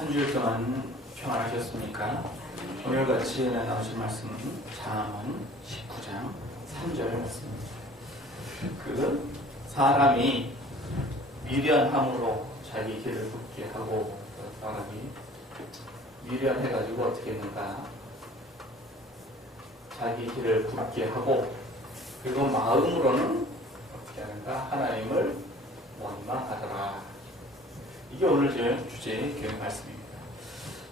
한 주일 동안 평안하셨습니까? 오늘 같이 나누신 말씀은 잠언 19장 3절 말씀입니다. 그 사람이 미련함으로 자기 길을 굽게 하고, 사람이 미련해가지고 어떻게 했는가? 자기 길을 굽게 하고, 그리고 마음으로는 어떻게 하는가? 하나님을 원망하더라. 이게 오늘 주제의 교육 말씀입니다.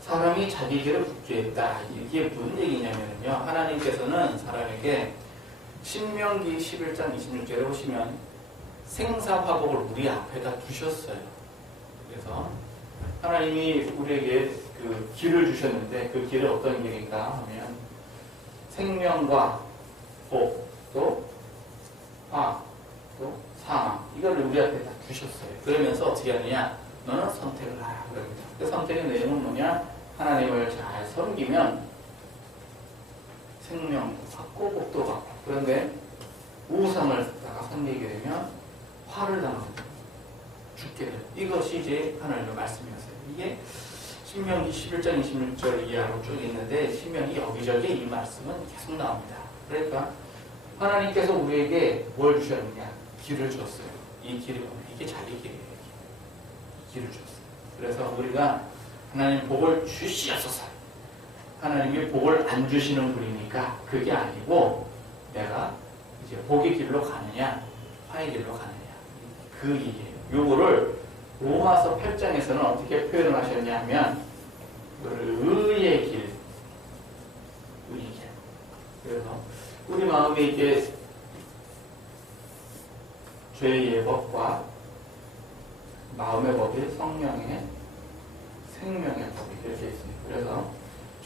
사람이 자기 길을 굽게 했다. 이게 무슨 얘기냐면요. 하나님께서는 사람에게 신명기 11장 26절에 보시면 생사화복을 우리 앞에다 두셨어요. 그래서 하나님이 우리에게 그 길을 주셨는데 그 길은 어떤 길인가 하면 생명과 복, 또 화, 또 사망, 이걸 우리 앞에 다 두셨어요. 그러면서 어떻게 하느냐? 너는 선택을 하라. 그럽니다. 그 선택의 내용은 뭐냐? 하나님을 잘 섬기면 생명도 받고 복도 받고, 그런데 우상을 갖다가 섬기게 되면 화를 당하고 죽게 돼요. 이것이 이제 하나님의 말씀이었어요. 이게 신명기 11장 26절 이하로 쭉 있는데 신명기 여기저기 이 말씀은 계속 나옵니다. 그러니까 하나님께서 우리에게 뭘 주셨느냐? 길을 줬어요. 이 길이 뭐냐? 이게 자기 길이에요. 길을 줬어요. 그래서 우리가 하나님 복을 주시옵소서. 하나님이 복을 안 주시는 분이니까 그게 아니고 내가 이제 복의 길로 가느냐 화의 길로 가느냐 그 얘기예요. 요거를 로마서 8장에서는 어떻게 표현을 하셨냐 하면 의의 길, 의의 길. 그래서 우리 마음에 이게 죄의 법과 마음의 법이 성령의 생명의 법이 이렇게 있습니다. 그래서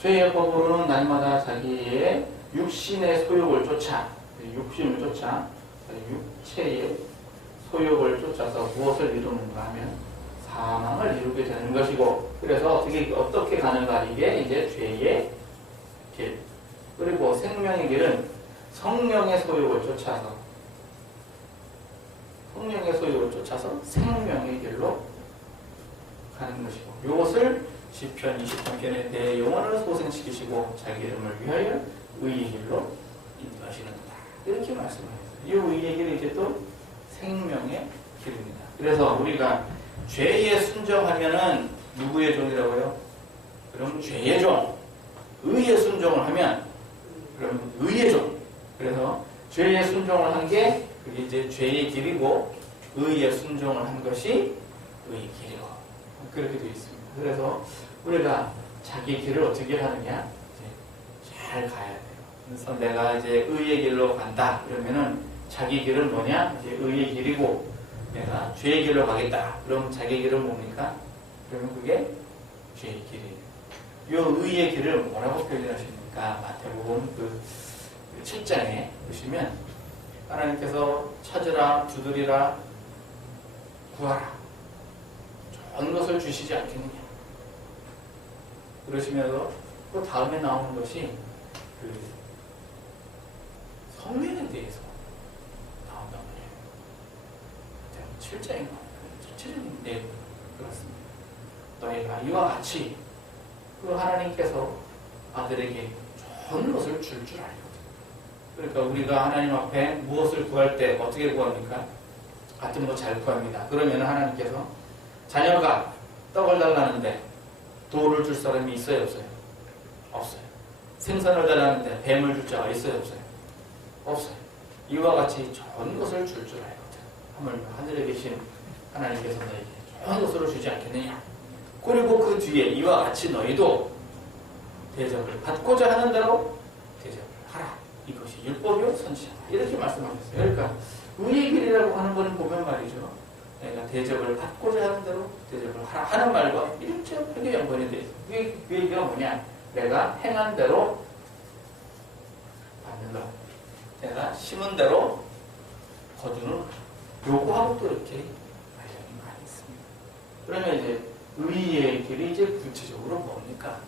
죄의 법으로는 날마다 자기의 육신의 소욕을 쫓아, 육신을 쫓아, 육체의 소욕을 쫓아서 무엇을 이루는가 하면 사망을 이루게 되는 것이고, 그래서 어떻게 가는가? 이게 이제 죄의 길. 그리고 생명의 길은 성령의 소욕을 쫓아서, 성령의 소욕을 쫓아서 생명의 길로 가는 것이고, 이것을 시편 23편에 내 영혼을 소생시키시고 자기 이름을 위하여 의의 길로 인도하시는다. 이렇게 말씀하셨어요. 이 의의 길이 이제 또 생명의 길입니다. 그래서 우리가 죄에 순종하면은 누구의 종이라고요? 그럼 죄의 종. 의에 순종을 하면 그럼 의의 종. 그래서 죄에 순종을 한 게 그게 이제 죄의 길이고, 의에 순종을 한 것이 의의 길이고, 그렇게 되어 있습니다. 그래서 우리가 자기 길을 어떻게 하느냐? 이제 잘 가야 돼요. 그래서 내가 이제 의의 길로 간다. 그러면은 자기 길은 뭐냐? 이제 의의 길이고, 내가 죄의 길로 가겠다. 그럼 자기 길은 뭡니까? 그러면 그게 죄의 길이에요. 이 의의 길을 뭐라고 표현하십니까? 마태복음 그 7장에 보시면 하나님께서 찾으라, 두드리라, 구하라. 좋은 것을 주시지 않겠느냐. 그러시면서 또 다음에 나오는 것이 그 성령에 대해서 나온단 말이에요. 7장에 전체적인 내용 그렇습니다. 너희가 이와 같이 그 하나님께서 아들에게 좋은 것을 줄 알거든. 그러니까 우리가 하나님 앞에 무엇을 구할 때 어떻게 구합니까? 같은 거 잘 구합니다. 그러면 하나님께서 자녀가 떡을 달라는데 돌을 줄 사람이 있어요, 없어요? 없어요. 생선을 달라는데 뱀을 줄 자가 있어요, 없어요? 없어요. 이와 같이 좋은 것을 줄 알거든. 하늘에 계신 하나님께서 너에게 좋은 것을 주지 않겠느냐. 그리고 그 뒤에 이와 같이 너희도 대접을 받고자 하는 대로 대접을 하라. 이것이 율법이요 선지자다. 이렇게 말씀하셨어요. 그러니까 의의 길이라고 하는 거는 보면 말이죠. 내가 대접을 받고자 하는 대로 대접을 하라 하는 말과 일체하게 연관이 되어 있어요. 그 얘기가 뭐냐? 내가 행한 대로 받는 것. 내가 심은 대로 거두는 것. 요거하고 또 이렇게 관련이 많이 있습니다. 그러면 이제 의의 길이 이제 구체적으로 뭡니까?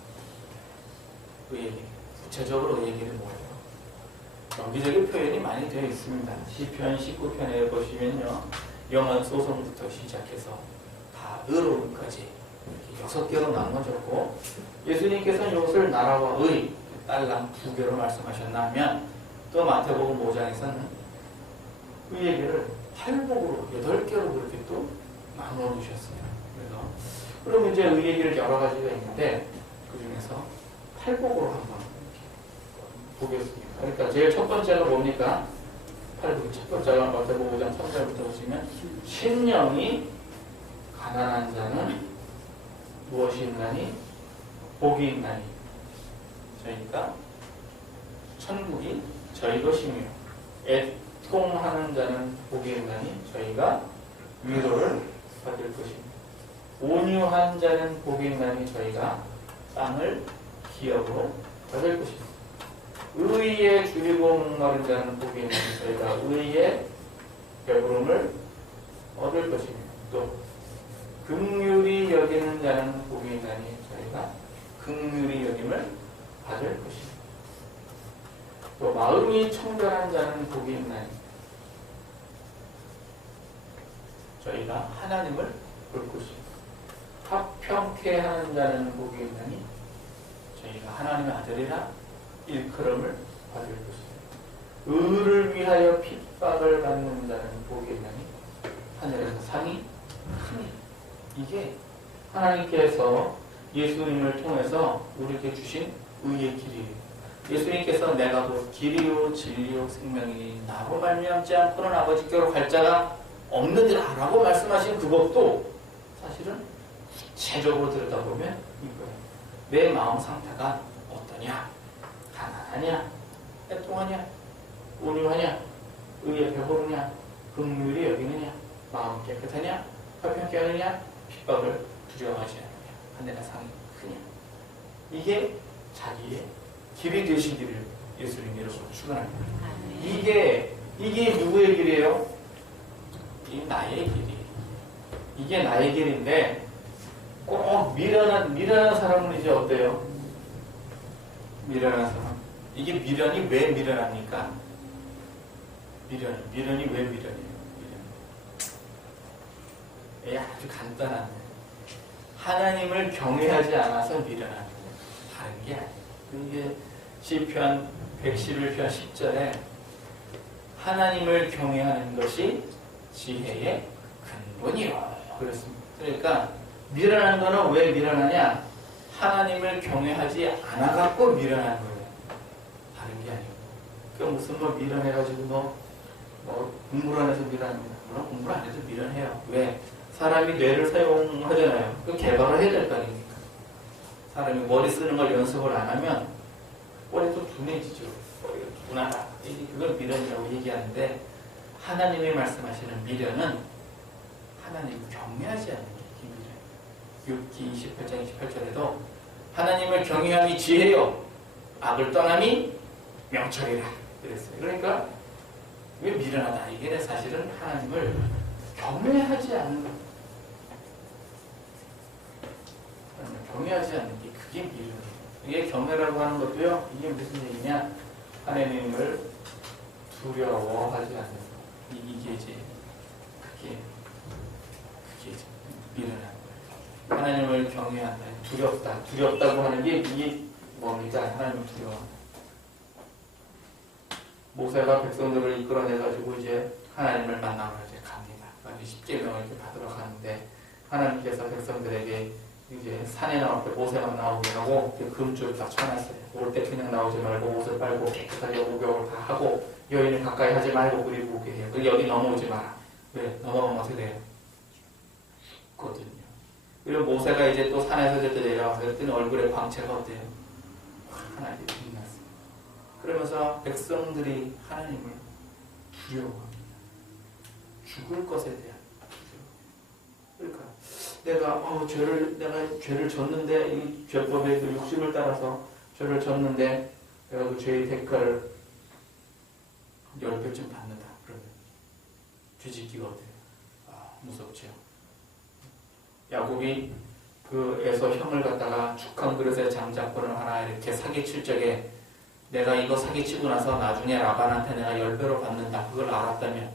의의 길. 구체적으로 의의 길이 뭐예요? 여기저기 표현이 많이 되어 있습니다. 시편 19편에 보시면요. 영원 소송부터 시작해서 다 의로움까지 이렇게 6개로 나눠졌고 예수님께서는 이것을 나라와 의 딸랑 2개로 말씀하셨다면 또 마태복음 5장에서는 그 얘기를 팔복으로 8개로 그렇게 또 나눠 두셨어요. 그래서 그럼 이제 의 얘기를 여러 가지가 있는데 그 중에서 팔복으로 한번 보겠습니다. 그러니까 제일 첫 번째가 뭡니까? 팔복 첫 번째가 마태복음 5장 3절부터 보시면 심령이 가난한 자는 무엇이 있나니? 복이 있나니. 저희가 천국이 저희 것이며 애통하는 자는 복이 있나니 저희가 위로를 받을 것입니다. 온유한 자는 복이 있나니 저희가 땅을 기업으로 받을 것입니다. 의에 줄이고 목마른 자는 복이 있나니 저희가 의의 배부름을 얻을 것입니다. 또 긍휼히 여기는 자는 복이 있나니 저희가 긍휼히 여김을 받을 것입니다. 또 마음이 청결한 자는 복이 있나니 저희가 하나님을 볼 것입니다. 화평케 하는 자는 복이 있나니 저희가 하나님의 아들이라 일컬음을 받을 것입니다. 의를 위하여 핍박을 받는 자는 복이 있나니 하늘에서 상이 크니. 이게 하나님께서 예수님을 통해서 우리에게 주신 의의 길이에요. 예수님께서 내가 곧 길이요 진리요 생명이니 나로 말미암지 않고는 아버지께로 갈 자가 없느니라 라고 말씀하신 그것도 사실은 구체적으로 들여다보면 이거예요. 내 마음 상태가 어떠냐? 가난하냐? 애통하냐? 온유하냐? 의에 배부르냐? 긍휼히 여기느냐? 마음 깨끗하냐? 화평케 하느냐? 핍박을 두려워하지 않느냐? 하늘의 상이 크냐? 이게 자기의 길이 되시기를 예수님으로 축원합니다. 이게 누구의 길이에요? 이 나의 길이. 이게 나의 길인데 꼭 미련한 사람은 이제 어때요? 미련한 사람. 이게 미련이 왜 미련합니까? 미련이 왜 미련이에요? 아주 간단한데 하나님을 경외하지 않아서 미련한 거예요. 다른 게 아니에요. 이게 시편 111편 10절에 하나님을 경외하는 것이 지혜의 근본이요 그랬습니다. 그러니까 미련한 거는 왜 미련하냐? 하나님을 경외하지 않아갖고 미련한 거예요. 다른 게 아니고. 그러니까 무슨 미련해가지고 공부를 안 해서 미련합니다. 물론 공부를 안 해서 미련해요. 왜? 사람이 뇌를 사용하잖아요. 그 개발을 해야 될 거 아닙니까? 사람이 머리 쓰는 걸 연습을 안 하면 머리도 둔해지죠. 머리가 둔하다. 그걸 미련이라고 얘기하는데 하나님이 말씀하시는 미련은 하나님을 경외하지 않는 게 미련. 6기 28장 28절에도 하나님을 경외함이 지혜요 악을 떠남이 명철이라 그랬어요. 그러니까 왜 미련하다? 이게 사실은 하나님을 경외하지 않는 것. 경외하지 않는 게 그게 미련이에요. 이게 경외라고 하는 것도요. 이게 무슨 얘기냐? 하나님을 두려워하지 않는 것. 이게 이제 그게 이제 미련한 거예요. 하나님을 경외한다. 두렵다고 하는 게 이게 뭡니까? 하나님을 두려워한다. 모세가 백성들을 이끌어내가지고 이제 하나님을 만나러 이제 갑니다. 십계명을 이렇게 받으러 가는데 하나님께서 백성들에게 이제 산에 나올 때 모세만 나오게 하고 금줄 딱 쳐놨어요. 올 때 그냥 나오지 말고 옷을 빨고 깨끗하게 목욕을 다 하고 여인을 가까이 하지 말고 그리고 오게 해요. 그리고 여기 넘어오지 마라. 왜? 넘어가면 어떻게 돼요? 죽거든요. 그리고 모세가 이제 또 산에서 이제 내려와서 그랬더니 얼굴에 광채가 어때요? 하나님이 빛났어요. 그러면서 백성들이 하나님을 두려워합니다. 죽을 것에 대한 두려워. 그러니까 내가 죄를 졌는데 이 죄법의 그 욕심을 따라서 죄를 졌는데 내가 그 죄의 대가를 10배쯤 받는다. 그러면 뒤집기가 어때요? 무섭죠. 야곱이 그 에서 형을 갖다가 죽한 그릇에 장작권을 하나 이렇게 사기칠 적에 내가 이거 사기치고 나서 나중에 라반한테 내가 10배로 받는다. 그걸 알았다면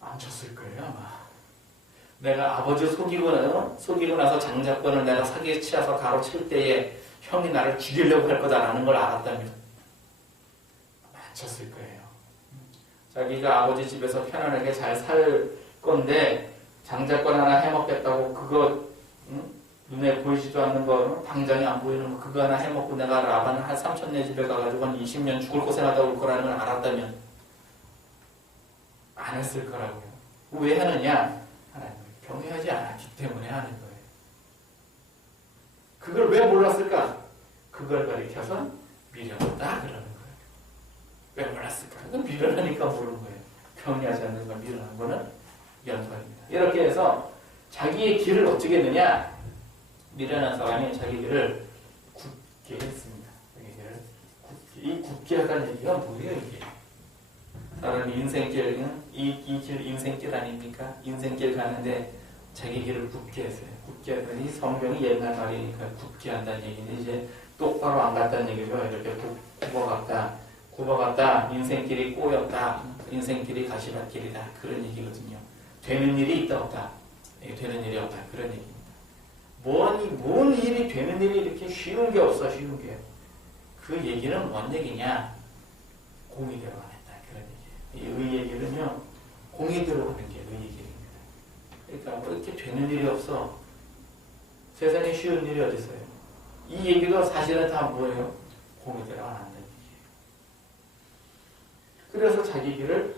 안 쳤을 거예요 아마. 내가 아버지 속이고 나서 장자권을 내가 사기에 치여서 가로칠 때에 형이 나를 죽이려고 할 거다라는 걸 알았다면 맞췄을 거예요. 자기가 아버지 집에서 편안하게 잘 살 건데 장자권 하나 해먹겠다고 그거 눈에 보이지도 않는 거 당장에 안 보이는 거 그거 하나 해먹고 내가 라반을 한 삼촌네 집에 가가지고 한 20년 죽을 고생하다 올 거라는 걸 알았다면 안 했을 거라고요. 왜 하느냐? 하나님을 경외하지 않았기 때문에 하는 거예요. 그걸 왜 몰랐을까? 그걸 가리켜서 미련하다 그러는 거예요. 왜 몰랐을까? 그건 미련하니까 모르는 거예요. 경외하지 않는 걸 미련한 거는 연관입니다. 이렇게 해서 자기의 길을 어떻게 했느냐? 미련한 사람이 자기 길을 굳게 했습니다. 자기 길을 굳게. 이 굳게 하다는 얘기가 뭐예요, 이게? 사람이 인생길, 이 길 인생길 아닙니까? 인생길 가는데 자기 길을 굳게 했어요. 굳게 하더니 성경이 옛날 말이니까 굳게 한다는 얘기는 이제 똑바로 안 갔다는 얘기죠. 이렇게 굽어갔다, 인생길이 꼬였다, 인생길이 가시밭길이다. 그런 얘기거든요. 되는 일이 있다 없다. 되는 일이 없다. 그런 얘기입니다. 뭔 일이 되는 일이 이렇게 쉬운 게 없어, 쉬운 게. 그 얘기는 뭔 얘기냐? 공의대로 안 했다. 그런 얘기예요. 이 의 얘기는요, 공의대로 하는 게 의 얘기입니다. 그러니까 뭐 이렇게 되는 일이 없어. 세상에 쉬운 일이 어디 있어요? 이 얘기가 사실은 다 뭐예요? 공의대로 안 한다는 얘기예요. 그래서 자기 길을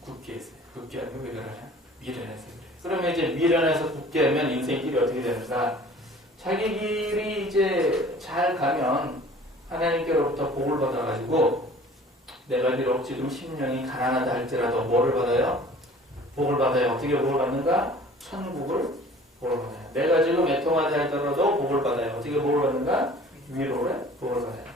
굳게 했어요. 굳게 하면 왜 그러냐? 미련해서 그래요. 그러면 이제 미련해서 굳게 하면 인생길이 어떻게 되는가? 자기 길이 이제 잘 가면 하나님께로부터 복을 받아가지고 내가 비록 지금 심령이 가난하다 할지라도 뭐를 받아요? 복을 받아요. 어떻게 복을 받는가? 천국을 복을 받아요. 내가 지금 애통하다 할지라도 복을 받아요. 어떻게 복을 받는가? 위로를 복을 받아요.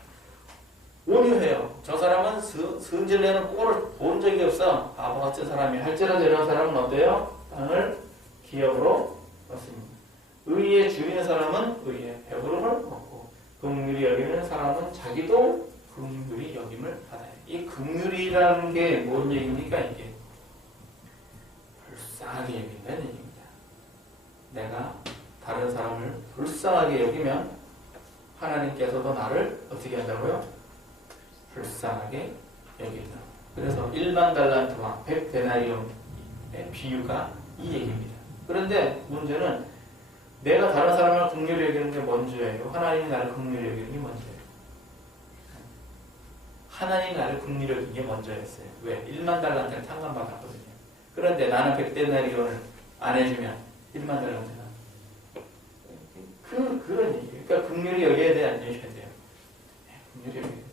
온유해요. 저 사람은 승질내는 꼴을 본 적이 없어. 바보 같은 사람이 할지라도 이런 사람은 어때요? 땅을 기업으로 얻습니다. 의에 주인 사람은 의에 배부름을 얻고 긍휼히 여기는 사람은 자기도 긍휼히 여김을 받아요. 이 긍휼이라는 게 뭔 얘기입니까? 이게 불쌍하게 여긴다는 얘기입니다. 내가 다른 사람을 불쌍하게 여기면 하나님께서도 나를 어떻게 한다고요? 불쌍하게 여긴다. 그래서 1만 달란트와 100데나리온의 비유가 이 얘기입니다. 그런데 문제는 내가 다른 사람을 긍휼히 여기는 게 먼저예요. 하나님이 나를 긍휼히 여기는 게 먼저예요. 하나님이 나를 긍휼히 여기는 게 먼저였어요. 왜? 1만 달란트는 탕감받았거든요. 그런데 나는 100데나리온을 안 해주면 1만 달란트는 그런 얘기. 그러니까 긍휼히 여겨야 돼, 안 여셔야 돼요? 긍휼히 여겨야 돼요.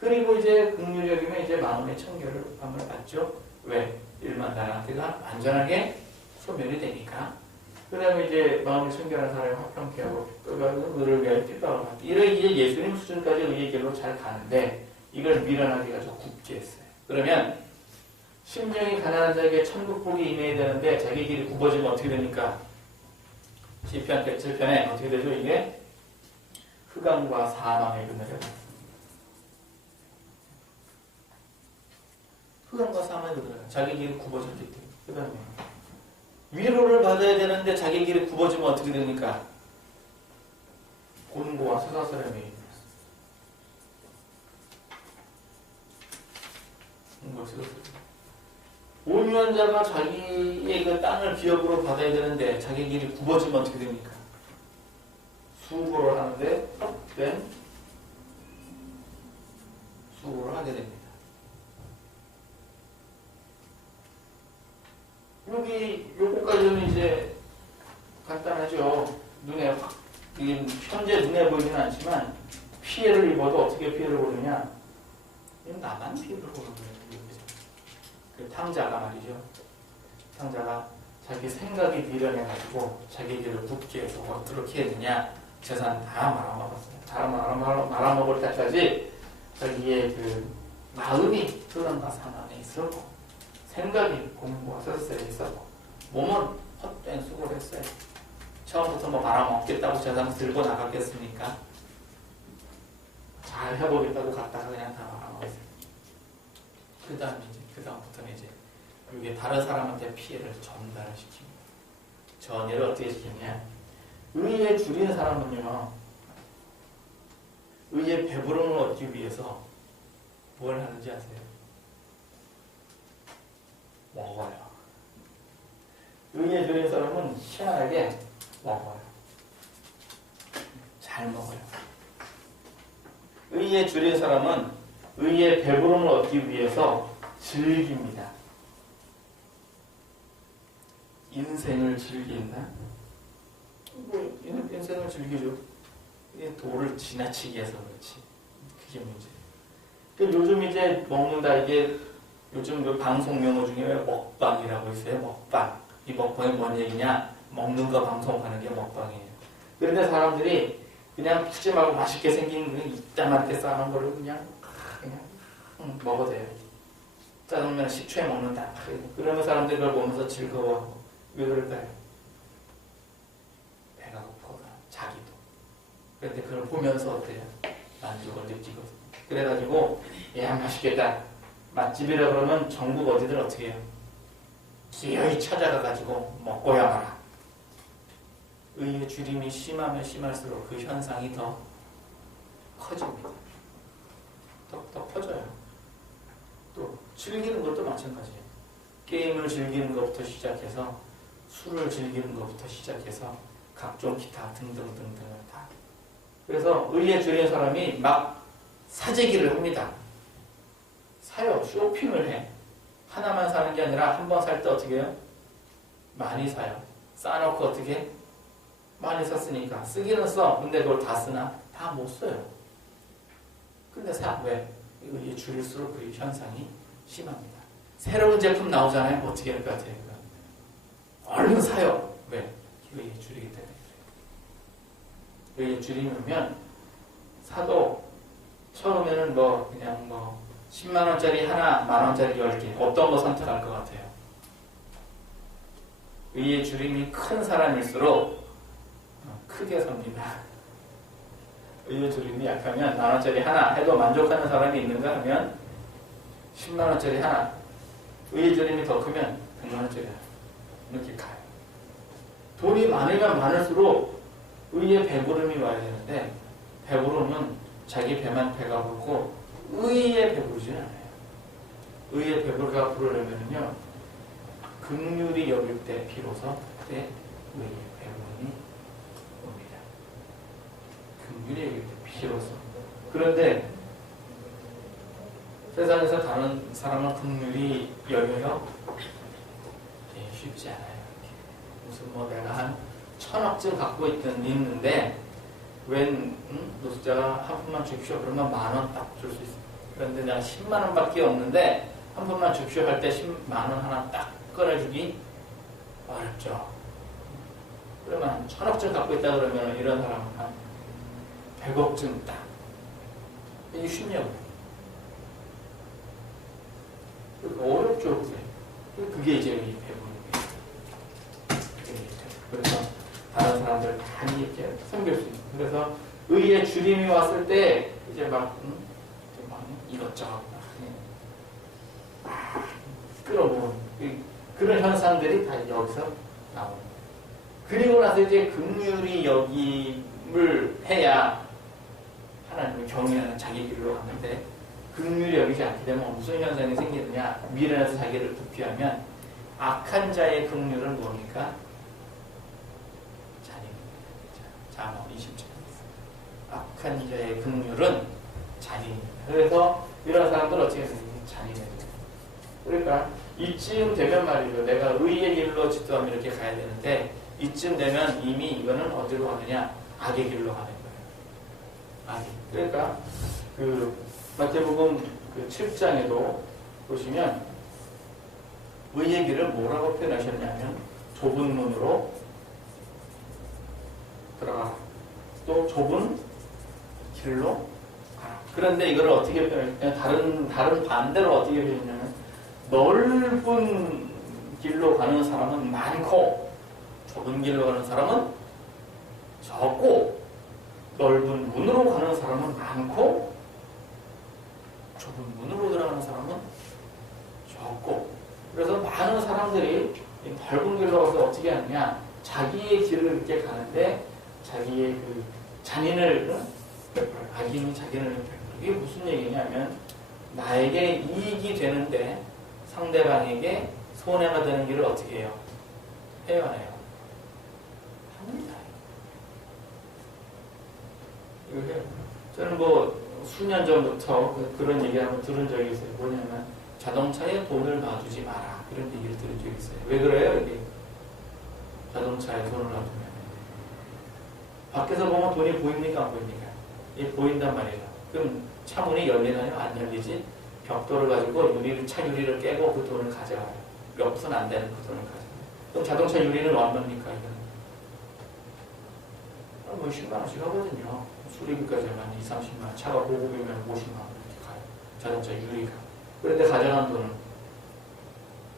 그리고 이제 긍휼히 여기면 이제 마음의 청결을 받죠. 왜? 1만 달란트가 안전하게 소멸이 되니까. 그 다음에 이제 마음이 청결한 사람이 화평케 하고 의를 위하여 뜻하고 이런 이제 예수님 수준까지 의의 길로 잘 가는데 이걸 미련하게 가지고 굽게 했어요. 그러면 심령이 가난한 자에게 천국 복이 임해야 되는데 자기 길이 굽어지면 어떻게 됩니까? 시편 107편에 어떻게 되죠? 이게 흑암과 사망의 그늘에 흑암과 사망의 그늘에 자기 길이 굽어졌기 때문에 그 다음에 위로를 받아야 되는데 자기 길이 굽어지면 어떻게 됩니까? 곤고와 수사스름이 온유한 자가 자기의 그 땅을 기업으로 받아야 되는데 자기 길이 굽어지면 어떻게 됩니까? 수고를 하는데 헛된 수고를 하게 됩니다. 여기 요거까지는 이제 간단하죠. 눈에 확 현재 눈에 보이지는 않지만 피해를 입어도 어떻게 피해를 보느냐? 나만 피해를 보는 거예요. 그 탕자가 말이죠. 탕자가 자기 생각이 미련해가지고 자기 길을 굳게 해서 어떻게 했느냐? 재산 다 말아먹었어요. 다 말아먹을 때까지 자기의 그 마음이 흑암과 사망에 있었고 생각이 공부와 설세에 있었고 몸은 헛된 수고를 했어요. 처음부터 뭐 말아먹겠다고 재산 들고 나갔겠습니까? 잘 해보겠다고 갔다가 그냥 다 말아먹었어요. 그 다음부터는 이제 이게 다른 사람한테 피해를 전달을 시킵니다. 전이를 어떻게 시키냐? 의에 줄이는 사람은요, 의에 배부름을 얻기 위해서 뭘 하는지 아세요? 먹어요. 의에 줄이는 사람은 희한하게 먹어요. 잘 먹어요. 의에 줄이는 사람은 의에 배부름을 얻기 위해서 즐깁니다. 인생을 즐긴다? 뭐, 인생을 즐기죠. 이게 도를 지나치게 해서 그렇지. 그게 문제예요. 요즘 이제 먹는다, 이게 요즘 그 방송 용어 중에 왜 먹방이라고 있어요? 먹방. 이 먹방이 뭔 얘기냐? 먹는 거 방송하는 게 먹방이에요. 그런데 사람들이 그냥 푸짐하고 맛있게 생긴 이따만하게 싸는 거를 그냥 먹어도 돼요. 짜장면 10초에 먹는다. 그러면 사람들이 그걸 보면서 즐거워하고. 왜 그럴까요? 배가 고프거나 자기도. 그런데 그걸 보면서 어때요? 만족을 느끼거든요. 그래가지고 야 맛있겠다. 맛집이라 그러면 전국 어디든 어떻게 해요? 기어이 찾아가가지고 먹고야 마라. 의의 줄임이 심하면 심할수록 그 현상이 더 커집니다. 더 커져요. 또 즐기는 것도 마찬가지예요. 게임을 즐기는 것부터 시작해서 술을 즐기는 것부터 시작해서 각종 기타 등등등등을 다. 그래서 의에 줄이는 사람이 막 사재기를 합니다. 사요. 쇼핑을 해. 하나만 사는 게 아니라 한 번 살 때 어떻게 해요? 많이 사요. 쌓아놓고 어떻게 해? 많이 샀으니까 쓰기는 써. 근데 그걸 다 쓰나? 다 못 써요. 근데 사. 왜? 이거 줄일수록 그 현상이 심합니다. 새로운 제품 나오잖아요. 어떻게 할 것 같아요? 얼른 사요. 왜? 이거 줄이기 때문에 그래요. 이거 줄이면 사도 처음에는 뭐 그냥 뭐 10만원짜리 하나, 만원짜리 10개 어떤 거 선택할 것 같아요? 의의 줄임이 큰 사람일수록 크게 삽니다. 의의 줄임이 약하면 만원짜리 하나 해도 만족하는 사람이 있는가 하면 10만원짜리 하나, 의의 줄임이 더 크면 100만원짜리 하나 이렇게 가요. 돈이 많으면 많을수록 의의 배부름이 와야 되는데 배부름은 자기 배만 배가 부르고 의에 배부르지는 않아요. 의에 배부르가 부르려면요 긍휼히 여길 때 비로소 그때 의에 배부름이 옵니다. 긍휼히 여길 때 비로소. 그런데 세상에서 다른 사람을 긍휼히 여겨요? 예, 쉽지 않아요. 무슨 뭐 내가 한 1000억쯤 갖고 있는데 웬 노숙자가 한 푼만 줍쇼 그러면 10,000원 딱 줄 수 있어요. 그런데 내가 10만원밖에 없는데 한 푼만 줍쇼 할 때 10만원 하나 딱 꺼내주기 어렵죠. 그러면 1000억쯤 갖고 있다 그러면 이런 사람은 한 100억쯤 딱. 이게 쉽냐고요. 어렵죠. 그게 이제 이 배부름이에요. 그래서 다른 사람들 많이 이렇게 섬길 수 있는. 그래서 의의 줄임이 왔을 때 이제 막 이것저것 끌어모으는 그런 현상들이 다 여기서 나옵니다. 그리고 나서 이제 긍휼히 여김을 해야 하나님을 경외하는 자기 길로 가는데 긍휼히 여기지 않게 되면 무슨 현상이 생기느냐? 미련해서 자기를 부피하면 악한 자의 긍휼은 뭡니까? 잠언 20절. 악한 자의 긍휼은 잔인입니다. 그래서 이런 사람들 어떻게 해야 되는지 잔인해요. 그러니까 이쯤 되면 말이죠. 내가 의의 길로 지도하면 이렇게 가야 되는데 이쯤 되면 이미 이거는 어디로 가느냐? 악의 길로 가는 거예요. 악의. 그러니까 그 마태복음 그 7장에도 보시면 의의 길을 뭐라고 표현하셨냐면 좁은 문으로 들어가. 또 좁은 길로 가라. 그런데 이걸 어떻게 표현하냐면 다른 반대로 어떻게 표현하냐면 넓은 길로 가는 사람은 많고 좁은 길로 가는 사람은 적고 넓은 문으로 가는 사람은 많고 좁은 문으로 들어가는 사람은 적고 그래서 많은 사람들이 이 넓은 길로 가서 어떻게 하느냐, 자기의 길을 이렇게 가는데 자기의 그 잔인을 베풀어요. 악인이 자기를 베풀어요. 이게 무슨 얘기냐면 나에게 이익이 되는데 상대방에게 손해가 되는 길을 어떻게 해요? 헤어내요. 합니다. 이거 해요. 저는 뭐 수년 전부터 그런 얘기 한번 들은 적이 있어요. 뭐냐면 자동차에 돈을 놔두지 마라. 그런 얘기를 들은 적이 있어요. 왜 그래요? 이게 자동차에 돈을 놔두면 밖에서 보면 돈이 보입니까? 안 보입니까? 이 보인단 말이에요. 그럼 차문이 열리나요? 안 열리지? 벽돌을 가지고 차 유리를 깨고 그 돈을 가져가요. 없으면 안 되는 그 돈을 가져가요. 그럼 자동차 유리는 얼마입니까? 이건? 뭐 10만 원씩 하거든요. 수리비까지 하면 2, 30만 원, 차가 고급이면 50만 원 이렇게 가요. 자동차 유리가. 그런데 가져간 돈은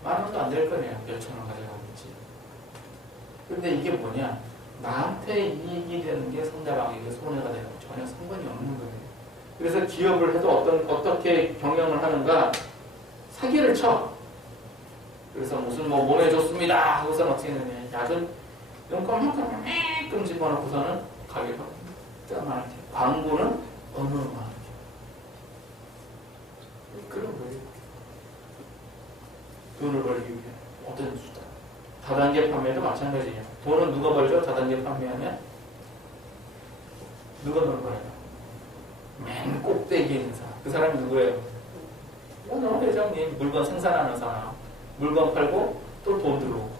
만 원도 안 될 거네요. 몇천 원 가져가겠지. 그런데 이게 뭐냐? 나한테 이익이 되는 게 상대방에게 손해가 되는 거 전혀 상관이 없는 거예요. 그래서 기업을 해도 어떻게 경영을 하는가? 사기를 쳐. 그래서 무슨 뭐 몸에 좋습니다 하고서는 어떻게 되냐? 약은 용건만큼 집어넣고서는 가격을 짠만하게, 광고는 어마어마하게. 그런 거예요. 돈을 벌기 위해 어떤 수단. 다단계 판매도 마찬가지예요. 돈은 누가 벌죠? 다단계 판매하면 누가 돈을 벌어요? 맨 꼭대기에 있는 사람. 그 사람이 누구예요? 너 회장님, 물건 생산하는 사람. 물건 팔고 또 돈 들어오고.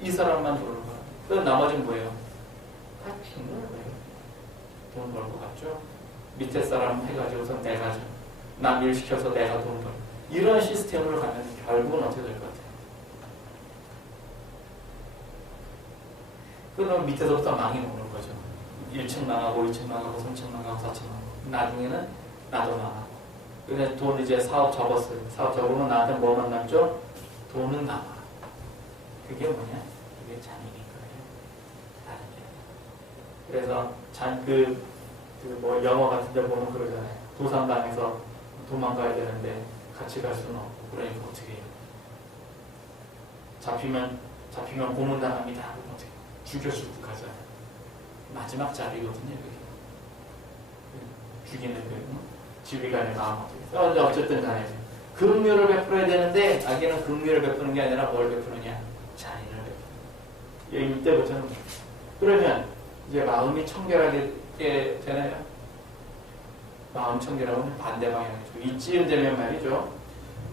이 사람만 돈을 벌어요. 그럼 나머지는 뭐예요? 다 죽는 거예요. 돈 벌고 갔죠. 밑에 사람 해가지고서 내가 좀, 남 일 시켜서 내가 돈 벌고. 이런 시스템으로 가면 결국은 어떻게 될 것 같아요? 그러면 밑에서부터 망이 오는 거죠. 1층 망하고 2층 망하고 3층 망하고 4층 망하고. 나중에는 나도 망하고. 그래 돈 이제 사업 접었어요. 사업 접으면 나한테 뭐만 남죠? 돈은 남아. 그게 뭐냐? 그게 잔인인 거예요. 그래서 뭐 영화 같은 데 보면 그러잖아요. 도산당에서 도망가야 되는데 같이 갈 수는 없고. 그러니까 어떻게 해요? 잡히면 고문당합니다. 어떻게 죽여주고 가잖아요. 마지막 자리거든요. 그게. 죽이는 그 지휘관의 마음 어떻게. 어쨌든 간에 긍휼을 베풀어야 되는데 자기는 긍휼을 베푸는 게 아니라 뭘 베푸느냐? 잔인을 베푸는. 이때부터는 그러면 이제 마음이 청결하게 되나요? 마음 청결하고는 반대 방향이죠. 이쯤 되면 말이죠.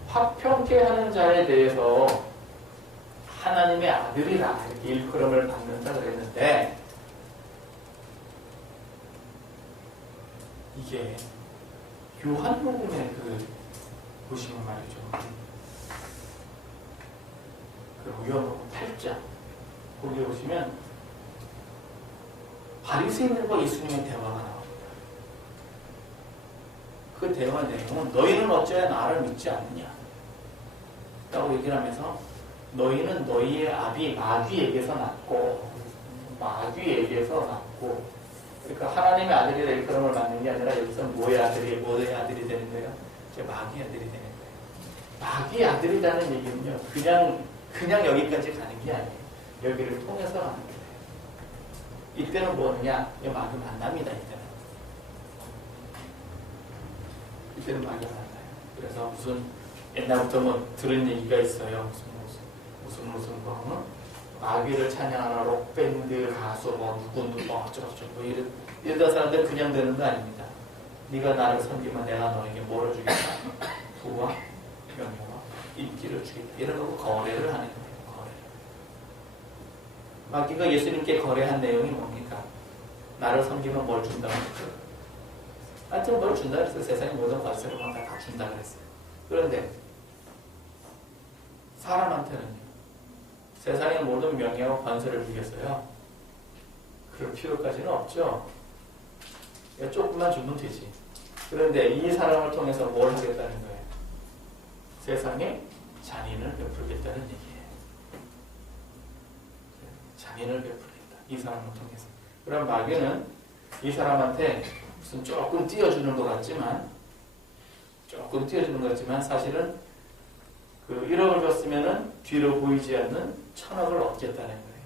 화평케 하는 자에 대해서 하나님의 아들이라 이렇게 일컬음을 받는다 그랬는데 이게 요한복음의 보시면 말이죠. 그 요한복음 8장 거기 보시면 바리새인들과 예수님의 대화가 나옵니다. 그 대화 내용은 너희는 어찌하여 나를 믿지 않느냐 라고 얘기를 하면서 너희는 너희의 아비 마귀에게서 났고 그러니까 하나님의 아들이라 일컬음을 받는 게 아니라 여기서 뭐의 아들이 되는 거예요? 이제 마귀의 아들이 되는 거예요. 마귀의 아들이라는 얘기는요 그냥 여기까지 가는 게 아니에요. 여기를 통해서 가는 거예요. 이때는 뭐냐? 마귀 만납니다. 이때는 마귀가 만나요. 그래서 무슨 옛날부터 뭐 들은 얘기가 있어요. 무슨 마귀를 찬양하는 록밴드 가수 누구 어쩌고저쩌고 이런 사람들 그냥 되는 거 아닙니다. 네가 나를 섬기면 내가 너에게 뭐를 주겠다? 부와 명예와 인기를 주겠다. 이런 거고 거래를 하는 거예요. 마귀가 예수님께 거래한 내용이 뭡니까? 나를 섬기면 뭘 준다고 했죠? 하여튼 뭘 준다 그랬어요. 세상의 모든 것을 다 준다 그랬어요. 그런데 사람한테는 세상의 모든 명예와 권세를 주겠어요. 그럴 필요까지는 없죠. 조금만 주면 되지. 그런데 이 사람을 통해서 뭘 하겠다는 거예요? 세상에 잔인을 베풀겠다는 얘기예요. 잔인을 베풀겠다. 이 사람을 통해서. 그럼 마귀는 이 사람한테 무슨 조금 띄워주는 것 같지만 사실은 그 1억을 줬으면은 뒤로 보이지 않는 1000억을 얻겠다는 거예요.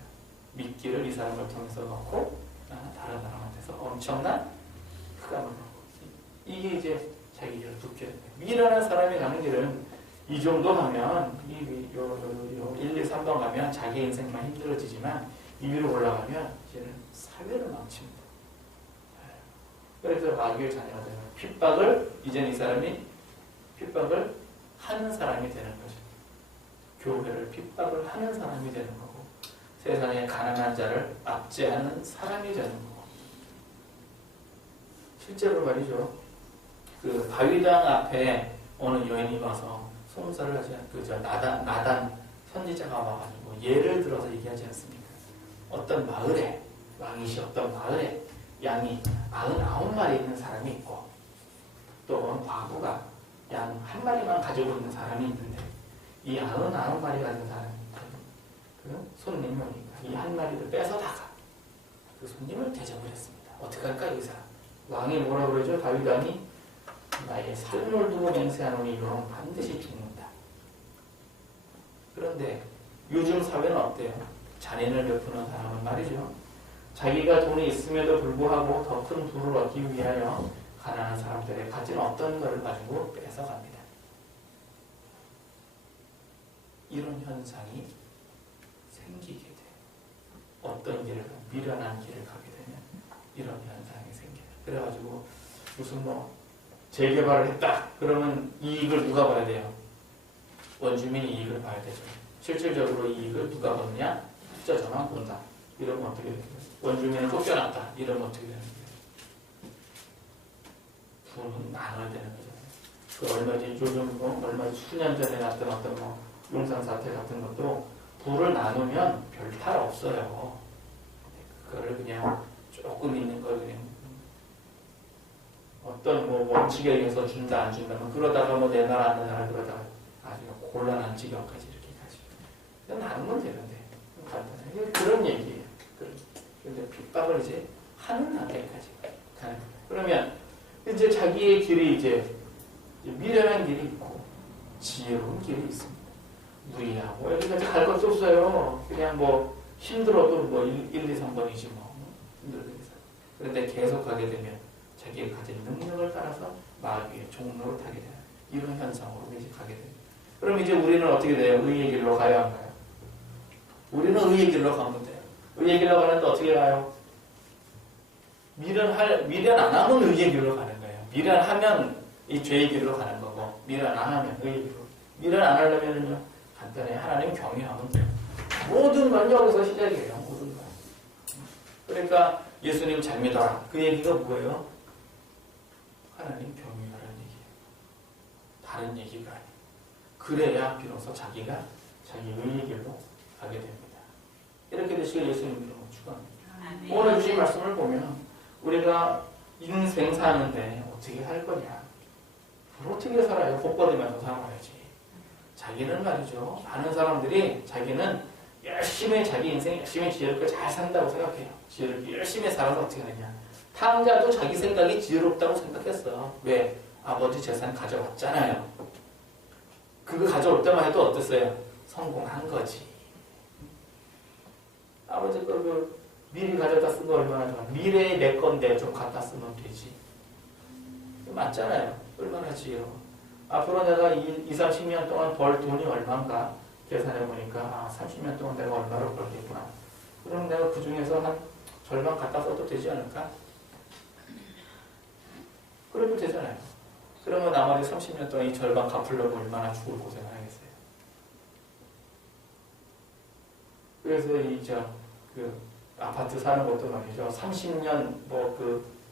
미끼를 이 사람을 통해서 넣고 나는 다른 사람한테서 엄청난 흑암을 넣고 이게 이제 자기 길을 둡게 됩니다. 미련한 사람이 가는 길은 이 정도 가면 1, 2, 3번 가면 자기 인생만 힘들어지지만 이 위로 올라가면 이제는 사회를 망칩니다. 그래서 마귀의 자녀가 되는 핍박을 이제는 이 사람이 핍박을 하는 사람이 되는 거죠. 교회를 핍박을 하는 사람이 되는 거고 세상에 가난한 자를 압제하는 사람이 되는 거고 실제로 말이죠. 그 바위당 앞에 어느 여인이 와서 송사를 하지 않고 나단 선지자가 와가지고 예를 들어서 얘기하지 않습니까? 어떤 마을에 왕이시 어떤 마을에 양이 99마리 있는 사람이 있고 또 어느 과부가 양 한 마리만 가지고 있는 사람이 있는데 이 99마리 가진 사람이 그 손님이 오니까 이 한 마리를 뺏어다가 그 손님을 대접을 했습니다. 어떻게 할까요? 이 사람 왕이 뭐라 그러죠? 다윗왕이 나의 삶을 두고 맹세하노니 이놈은 반드시 죽는다. 그런데 요즘 사회는 어때요? 잔인을 베푸는 사람은 말이죠. 자기가 돈이 있음에도 불구하고 더 큰 부를 얻기 위하여 가난한 사람들의 가진 어떤 것을 가지고 뺏어갑니다. 이런 현상이 생기게 돼요. 어떤 길을, 미련한 길을 가게 되면 이런 현상이 생겨요. 그래가지고 무슨 재개발을 했다. 그러면 이익을 누가 봐야 돼요? 원주민이 이익을 봐야 되죠. 실질적으로 이익을 누가 보느냐? 투자자만 본다. 이러면 어떻게 되는 거예요? 원주민을 쫓겨났다. 이러면 어떻게 되는 거예요? 부는 나눠야 되는 거죠. 그 얼마지 요즘 얼마 수년 전에 났던 어떤 용산 사태 같은 것도 부를 나누면 별 탈 없어요. 그거를 그냥 조금 있는 걸 그냥 어떤 원칙에 의해서 준다 안 준다면 그러다가 내놔라 안 내놔라 그러다가 아주 곤란한 지경까지 이렇게 가지고 그냥 나누면 되는데 간단해. 그런 얘기예요. 그런데 핍박을 이제 하는 단계까지 가는 거예요. 그러면 이제 자기의 길이 이제 미련한 길이 있고 지혜로운 길이 있습니다. 무리하고 여기까지 갈 것도 없어요. 그냥 힘들어도 1, 2, 3번이지 힘들어서. 그런데 계속 가게 되면 자기가 가진 능력을 따라서 마귀의 종로를 타게 되는 이런 현상으로 이제 가게 됩니다. 그럼 이제 우리는 어떻게 돼요? 의의 길로 가야 한가요? 우리는 의의 길로 가면 돼요. 의의 길로 가는데 어떻게 가요? 미련 안 하면 의의 길로 가는 거예요. 미련하면 이 죄의 길로 가는 거고 미련 안 하면 의의 길로. 미련 안 하려면요 간단히 하나님 경외하면 돼요. 모든 건 여기서 시작이에요. 모든 건. 그러니까 예수님 잘 믿어라. 그 얘기가 뭐예요? 하나님 경외하라는 얘기예요. 다른 얘기가 아니에요. 그래야 비로소 자기가 자기 의의 길로 가게 됩니다. 이렇게 되시길 예수님으로 축원합니다. 오늘 주신 말씀을 보면 우리가 인생 사는데 어떻게 할 거냐? 어떻게 살아요? 복받으면서 살아야지. 자기는 말이죠. 많은 사람들이 자기는 열심히 자기 인생 열심히 지혜롭게 잘 산다고 생각해요. 지혜롭게 열심히 살아서 어떻게 하냐? 탕자도 자기 생각이 지혜롭다고 생각했어. 왜? 아버지 재산 가져왔잖아요. 그거 가져올 때만 해도 어땠어요? 성공한 거지. 아버지 미리 가져다 쓴 거 얼마나 좋아. 미래에 내 건데 좀 갖다 쓰면 되지. 맞잖아요. 얼마나 지혜로워. 앞으로 내가 20, 30년 동안 벌 돈이 얼마인가 계산해보니까 30년 동안 내가 얼마를 벌겠구나. 그럼 내가 그 중에서 한 절반 갖다 써도 되지 않을까? 그래도 되잖아요. 그러면 나머지 30년 동안 이 절반 갚으려고 얼마나 죽을 고생을 하겠어요. 그래서 아파트 사는 것도 말이죠. 30년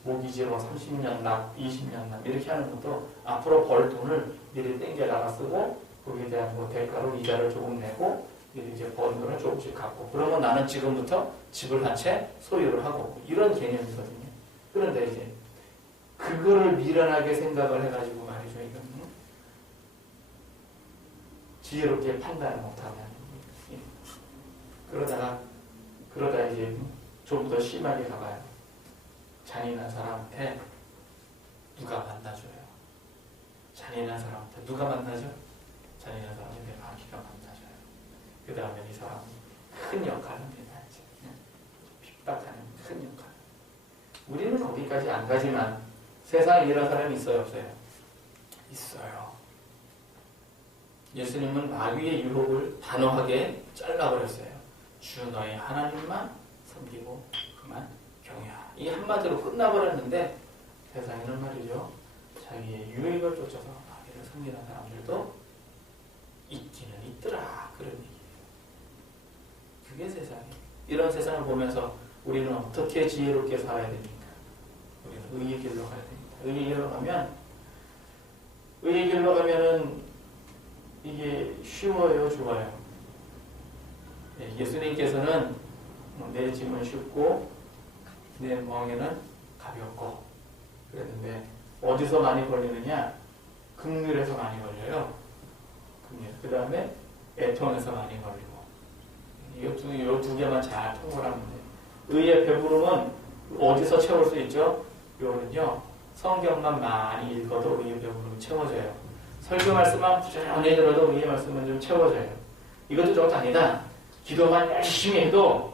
모기지로 30년 납, 20년 납 이렇게 하는 것도 앞으로 벌 돈을 미리 땡겨다가 쓰고 거기에 대한 대가로 이자를 조금 내고 이제 번 돈을 조금씩 갚고 그러면 나는 지금부터 집을 한 채 소유를 하고 이런 개념이거든요. 그런데 이제 그거를 미련하게 생각을 해가지고 말이죠. 이건 지혜롭게 판단을 못하면 그러다 이제 좀 더 심하게 가봐요. 잔인한 사람한테 누가 만나줘요? 잔인한 사람한테 누가 만나죠? 다니는 사람이 내가 기가 만나져요. 그 다음에 이 사람 큰 역할은 해야지. 핍박하는 큰 역할. 우리는 거기까지 안 가지만 세상에 이런 사람이 있어요, 없어요? 있어요. 예수님은 마귀의 유혹을 단호하게 잘라버렸어요. 주 너의 하나님만 섬기고 그만 경외하라. 이 한마디로 끝나버렸는데 세상에는 말이죠. 자기의 유익을 쫓아서 마귀를 섬기는 사람들도 있기는 있더라. 그런 얘기예요. 그게 세상이에요. 이런 세상을 보면서 우리는 어떻게 지혜롭게 살아야 됩니까? 우리는 의의 길로 가야 됩니다. 의의 길로 가면은 이게 쉬워요, 좋아요? 예수님께서는 내 짐은 쉽고 내 멍에는 가볍고 그랬는데 어디서 많이 걸리느냐? 긍휼에서 많이 걸려요. 긍휼. 그 다음에 애통에서 많이 걸리고 이 두 개만 잘 통솔하면 돼요. 의의 배부름은 어디서 채울 수 있죠? 요는요, 성경만 많이 읽어도 의의 배부름이 채워져요. 설교 말씀만 부지런히 들어도 의의 말씀은 좀 채워져요. 이것도 좀 아니다. 기도만 열심히 해도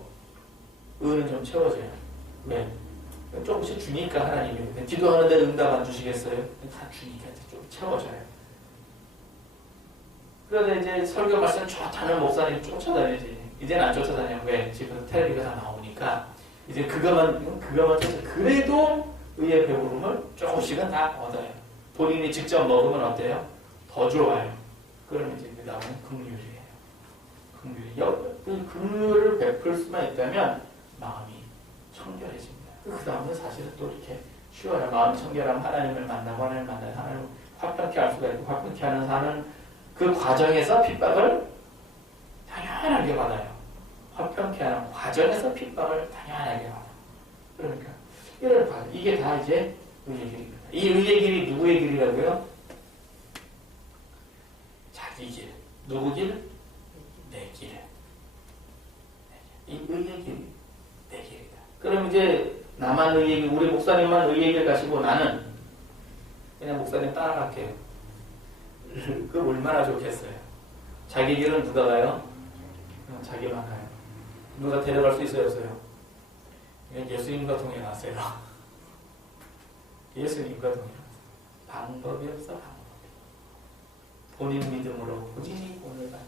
의는 좀 채워져요. 왜? 조금씩 주니까 하나님이. 기도하는데 응답 안 주시겠어요? 다 주니까 좀 채워져요. 그러다 이제 설교 말씀 좋다는 목사님 쫓아다니지. 이제는 안 쫓아다녀요. 왜? 지금 텔레비가 다 나오니까. 이제 그거만 쫓아. 그래도 의의 배부름을 조금씩은 다 얻어요. 본인이 직접 먹으면 어때요? 더 좋아요. 그러면 이제 그 다음은 긍휼이에요. 긍휼이. 긍휼을 베풀 수만 있다면 마음이 청결해집니다. 그 다음은 사실은 또 이렇게 쉬워요. 마음 청결하면 하나님을 만나고 하나님 만나고 하나님을 화평케 할 수가 있고 화평케 하는 사는 그 과정에서 핍박을 당연하게 받아요. 화평케 하는 과정에서 핍박을 당연하게 받아요. 그러니까 이런 과정. 이게 다 이제 의의 길입니다. 이 의의 길이 누구의 길이라고요? 자기 길. 누구 길? 내 길. 이 의의 길이 내 길이다. 그럼 이제 나만 의의 길, 우리 목사님만 의의 길 가시고 나는 그냥 목사님 따라갈게요. 그 얼마나 좋겠어요. 자기 길은 누가 가요? 자기만 가요. 누가 데려갈 수 있어요, 없어요? 예수님과 동행하세요. 예수님과 동행하세요. 방법이 없어, 방법이. 본인 믿음으로 본인이 본을 받는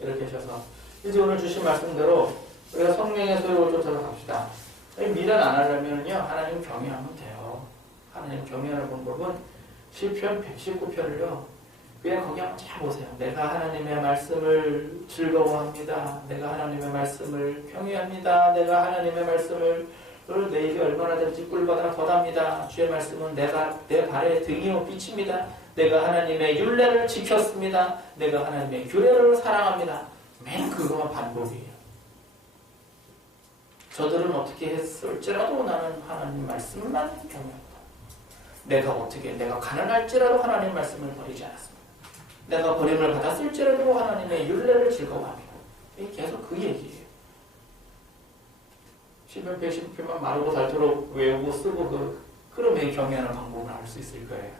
거예요. 이렇게 하셔서 이제 오늘 주신 말씀대로 우리가 성령의 소욕을 쫓아서 갑시다. 미련 안 하려면요, 하나님 경외하면 돼요. 하나님 경외하는 방법은 시편 119편을요, 그냥 거기 한번 잘 보세요. 내가 하나님의 말씀을 즐거워합니다. 내가 하나님의 말씀을 경외합니다. 내가 하나님의 말씀을 내 입이 얼마나 될지 꿀보다 더답니다. 주의 말씀은 내 발에 등이요 빛입니다. 내가 하나님의 율례를 지켰습니다. 내가 하나님의 규례를 사랑합니다. 맨 그거만 반복이에요. 저들은 어떻게 했을지라도 나는 하나님 말씀만 경외합니다. 내가 가난할지라도 하나님 말씀을 버리지 않았습니다. 내가 버림을 받았을지라도 하나님의 율례를 즐거워합니다. 이게 계속 그 얘기예요. 시편 119편만 마르고 닳도록 외우고 쓰고 그러면 경외하는 방법을 알 수 있을 거예요.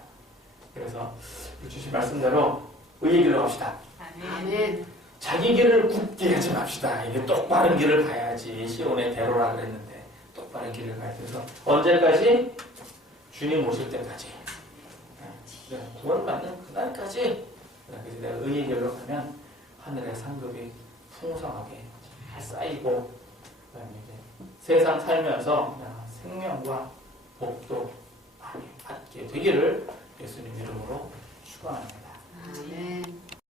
그래서 주신 말씀대로 의의 길로 갑시다. 아멘. 자기 길을 굳게 하지 맙시다. 이게 똑바른 길을 가야지. 시온의 대로라 그랬는데 똑바른 길을 가야 돼서 언제까지? 주님 오실 때까지. 구원받는 그날까지. 그래서 내가 의의 길로 가면 하늘의 상급이 풍성하게 잘 쌓이고 그다음에 이제 세상 살면서 생명과 복도 많이 받게 되기를 예수님 이름으로 축원합니다. 아멘.